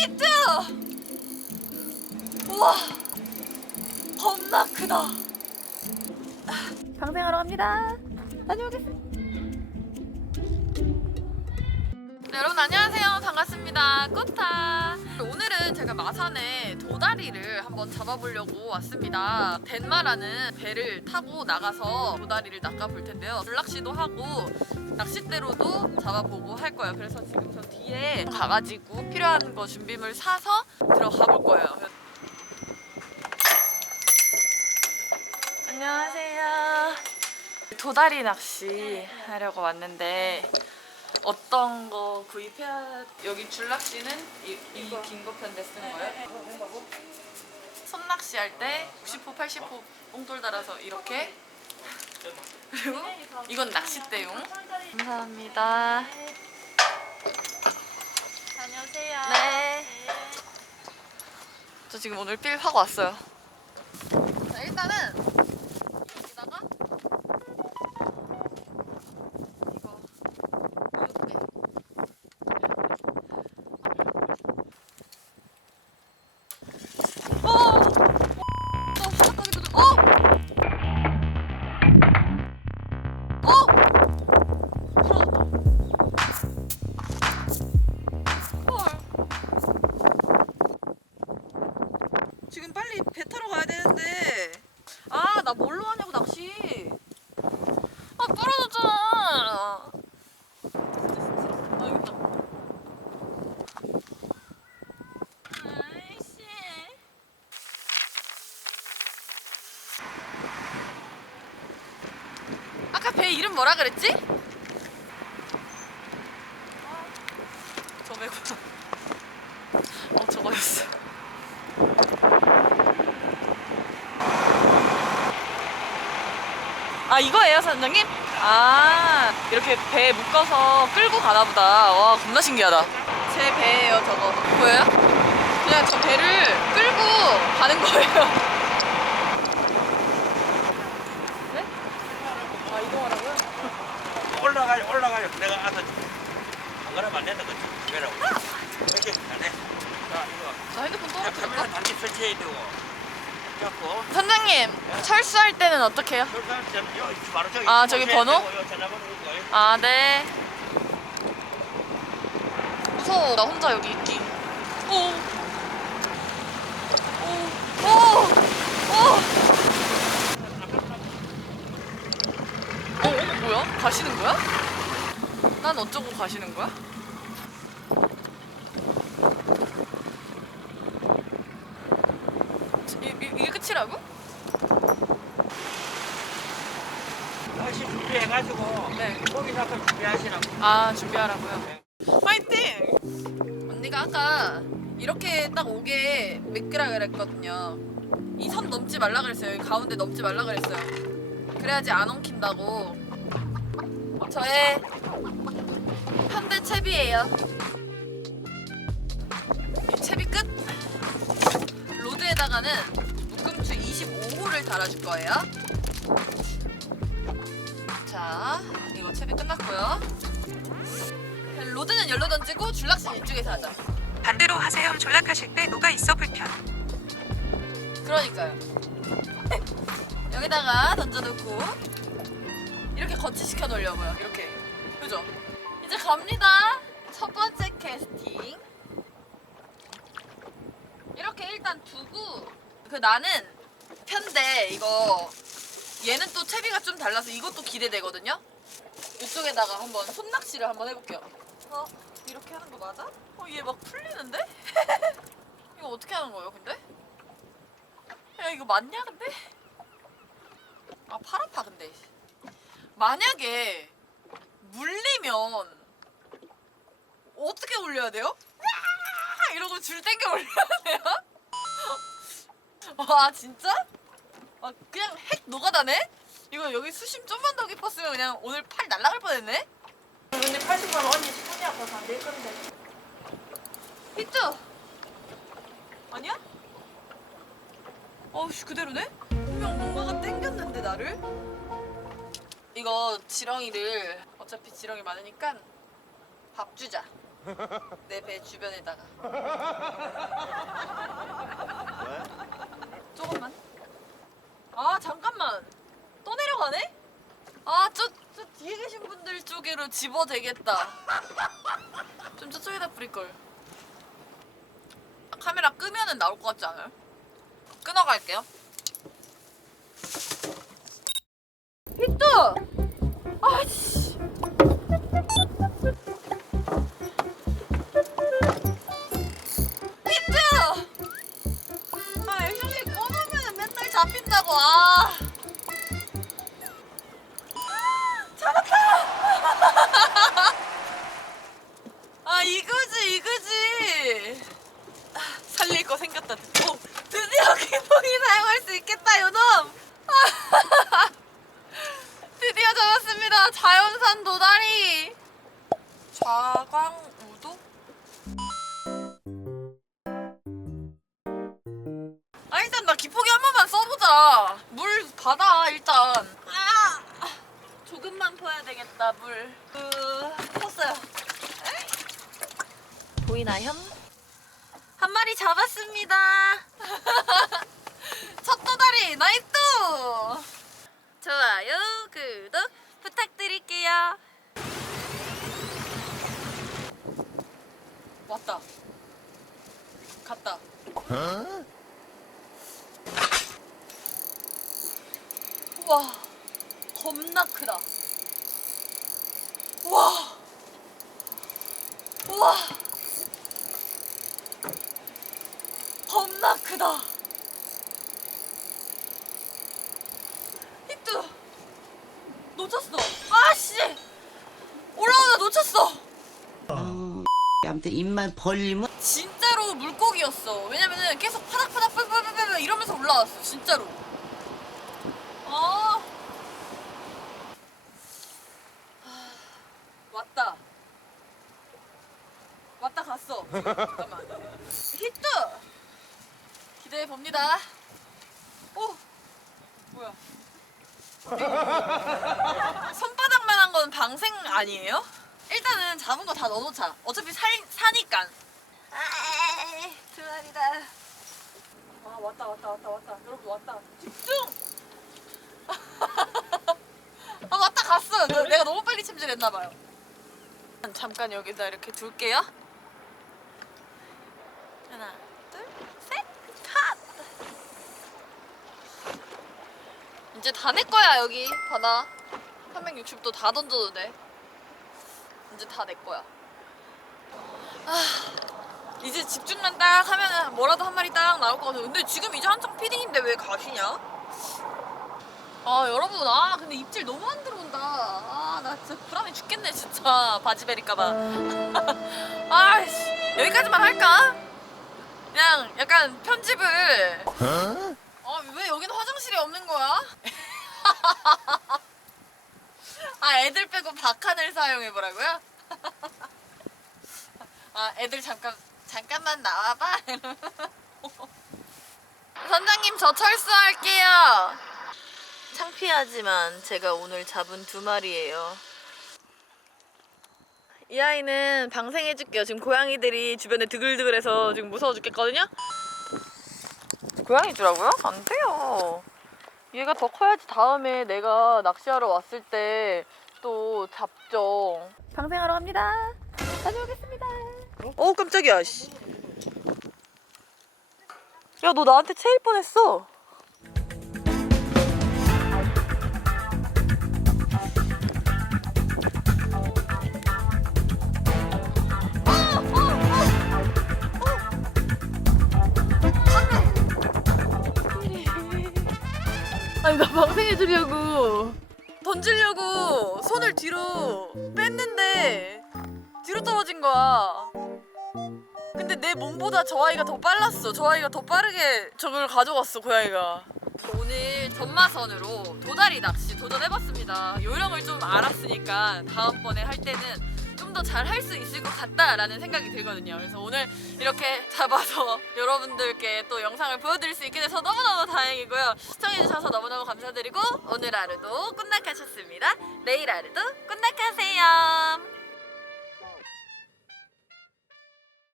히트! 우와! 겁나 크다! 방생하러 갑니다! 다녀오겠습니다 네, 여러분 안녕하세요. 반갑습니다. 꽃타. 오늘은 제가 마산에 도다리를 한번 잡아보려고 왔습니다. 덴마라는 배를 타고 나가서 도다리를 낚아볼 텐데요. 줄낚시도 하고 낚싯대로도 잡아보고 할 거예요. 그래서 지금 저 뒤에 가가지고 필요한 거 준비물 사서 들어가 볼 거예요. 안녕하세요. 도다리 낚시 하려고 왔는데 어떤 거 구입해야 여기 줄낚시는 이긴 거 편데 쓰는 거예요? 손낚시 할때 60호, 80호 뽕돌 달아서 이렇게. 그리고 이건 낚싯대용. 감사합니다. 다녀오세요. 네. 저 지금 오늘 필 하고 왔어요 나 뭘로 하냐고 낚시. 아 떨어졌잖아. 아 아까 배 이름 뭐라 그랬지? 저 배구 어 저거였어 이거예요 선장님? 아 이렇게 배 묶어서 끌고 가나 보다. 와 겁나 신기하다. 제 배예요 저거. 보여요? 그냥 저 배를 끌고 가는 거예요. 네? 아 이동하라고요? 올라가요 올라가요. 내가 알아서 안 그러면 안 된다 그치? 왜라고? 이렇게 안해. 자 이거 저 핸드폰 자, 카메라 떨어뜨릴까? 단지 설치해야 되고 잡고 선장님 철수할 때는 어떻게 해요? 설치할 때 여기 바로 저기 아, 저기 번호? 전화번호 아, 네. 무서워. 나 혼자 여기 있기. 오. 오. 오. 오. 어, 뭐야? 가시는 거야? 난 어쩌고 가시는 거야? 이, 이, 이게 끝이라고? 다시 준비해가지고 네. 고기 잡고 준비하시라고 아 준비하라고요. 파이팅! 언니가 아까 이렇게 딱 오게 미끄라 그랬거든요. 이 선 넘지 말라 그랬어요. 여기 가운데 넘지 말라 그랬어요. 그래야지 안 엉킨다고. 저의 현대 채비예요. 이 채비 끝. 로드에다가는 묶음추 25호를 달아줄 거예요. 자, 이거 채비 끝났고요. 로드는 열로 던지고 줄락신 이쪽에서 하자. 반대로 하세요. 전락하실 때 노가 있어 불편. 그러니까요. 여기다가 던져놓고 이렇게 거치시켜 놓으려고요. 이렇게. 그죠? 이제 갑니다. 첫 번째 캐스팅. 이렇게 일단 두고 그 나는 편데 이거 얘는 또 채비가 좀 달라서 이것도 기대되거든요. 이쪽에다가 한번 손낚시를 한번 해볼게요. 어? 이렇게 하는 거 맞아? 어, 얘 막 풀리는데? 이거 어떻게 하는 거예요, 근데? 야 이거 맞냐 근데? 아 팔 아파 근데 만약에 물리면 어떻게 올려야 돼요? 이러고 줄 땡겨 올려야 돼요? 와 진짜? 아 그냥 핵 노가다네? 이거 여기 수심 좀만 더 깊었으면 그냥 오늘 팔 날라갈 뻔했네? 근데 80만 원 언니 손이 아파서 안 될 건데. 히트! 아니야? 어우씨 그대로네? 분명 뭔가가 땡겼는데 나를? 이거 지렁이를 어차피 지렁이 많으니까 밥 주자 내 배 주변에다가. 조금만. 아 잠깐만. 또 내려가네? 아저 저 뒤에 계신 분들 쪽으로 집어 대겠다. 좀 저쪽에다 뿌릴 걸. 카메라 끄면은 나올 것 같지 않아요? 끊어갈게요. 히트! 아 일단 나 기포기 한 번만 써보자. 물 받아 일단. 아, 조금만 퍼야 되겠다 물. 그 펐어요. 보이나요? 한 마리 잡았습니다. 첫 도다리 나이스. 좋아요, 구독 부탁드릴게요. 왔다. 갔다. 우와, 겁나 크다. 우와, 우와, 겁나 크다. 히트 놓쳤어. 아씨, 올라오다 놓쳤어. 아무튼 입만 벌리면 진짜로 물고기였어. 왜냐면은 계속 파닥파닥 빠빠빠빠 이러면서 올라왔어. 진짜로. 아. 하, 왔다. 왔다 갔어. 잠깐만. 히트. 기대해 봅니다. 오. 뭐야? 손바닥만한 건 방생 아니에요? 일단은 잡은 거 다 넣어놓자. 어차피 살, 사니까. 아, 두 마리다. 아 왔다 왔다 왔다 왔다. 여러분 왔다. 집중. 아 왔다 갔어. 너- 내가 너무 빨리 침질했나 봐요. 잠깐 여기다 이렇게 둘게요. 하나, 둘, 셋, 컷. 이제 다 내 거야 여기 바다. 360도 다 던져도 돼. 이제 다 내 거야. 이제 집중만 딱 하면은 뭐라도 한 마리 딱 나올 것 같아. 근데 지금 이제 한창 피딩인데 왜 가시냐? 아 여러분 아 근데 입질 너무 안 들어온다. 아 나 진짜 불안해 죽겠네 진짜 바지 베릴까봐. 아씨 여기까지만 할까? 그냥 약간 편집을. 아왜 여기는 화장실이 없는 거야? 아 애들 빼고 박하늘 사용해 보라고요? 아 애들 잠깐 잠깐만 나와봐. 선장님 저 철수할게요. 창피하지만 제가 오늘 잡은 두 마리예요. 이 아이는 방생해줄게요. 지금 고양이들이 주변에 드글드글해서 지금 무서워 죽겠거든요. 고양이더라고요? 안 돼요. 얘가 더 커야지 다음에 내가 낚시하러 왔을 때 또 잡죠. 방생하러 갑니다. 다녀오겠습니다. 어 깜짝이야. 씨. 야 너 나한테 체일 뻔했어. 아니 나 방생해주려고 던지려고 손을 뒤로 뺐는데 뒤로 떨어진 거야. 근데 내 몸보다 저 아이가 더 빨랐어. 저 아이가 더 빠르게 저걸 가져갔어, 고양이가. 오늘 전마선으로 도다리 낚시 도전해봤습니다. 요령을 좀 알았으니까 다음번에 할 때는 좀더잘 할 수 있을 것 같다라는 생각이 들거든요. 그래서 오늘 이렇게 잡아서 여러분들께 또 영상을 보여드릴 수 있게 돼서 너무너무 다행이고요. 시청해주셔서 너무너무 감사드리고 오늘 하루도 끝나가셨습니다. 내일 하루도 끝나가세요.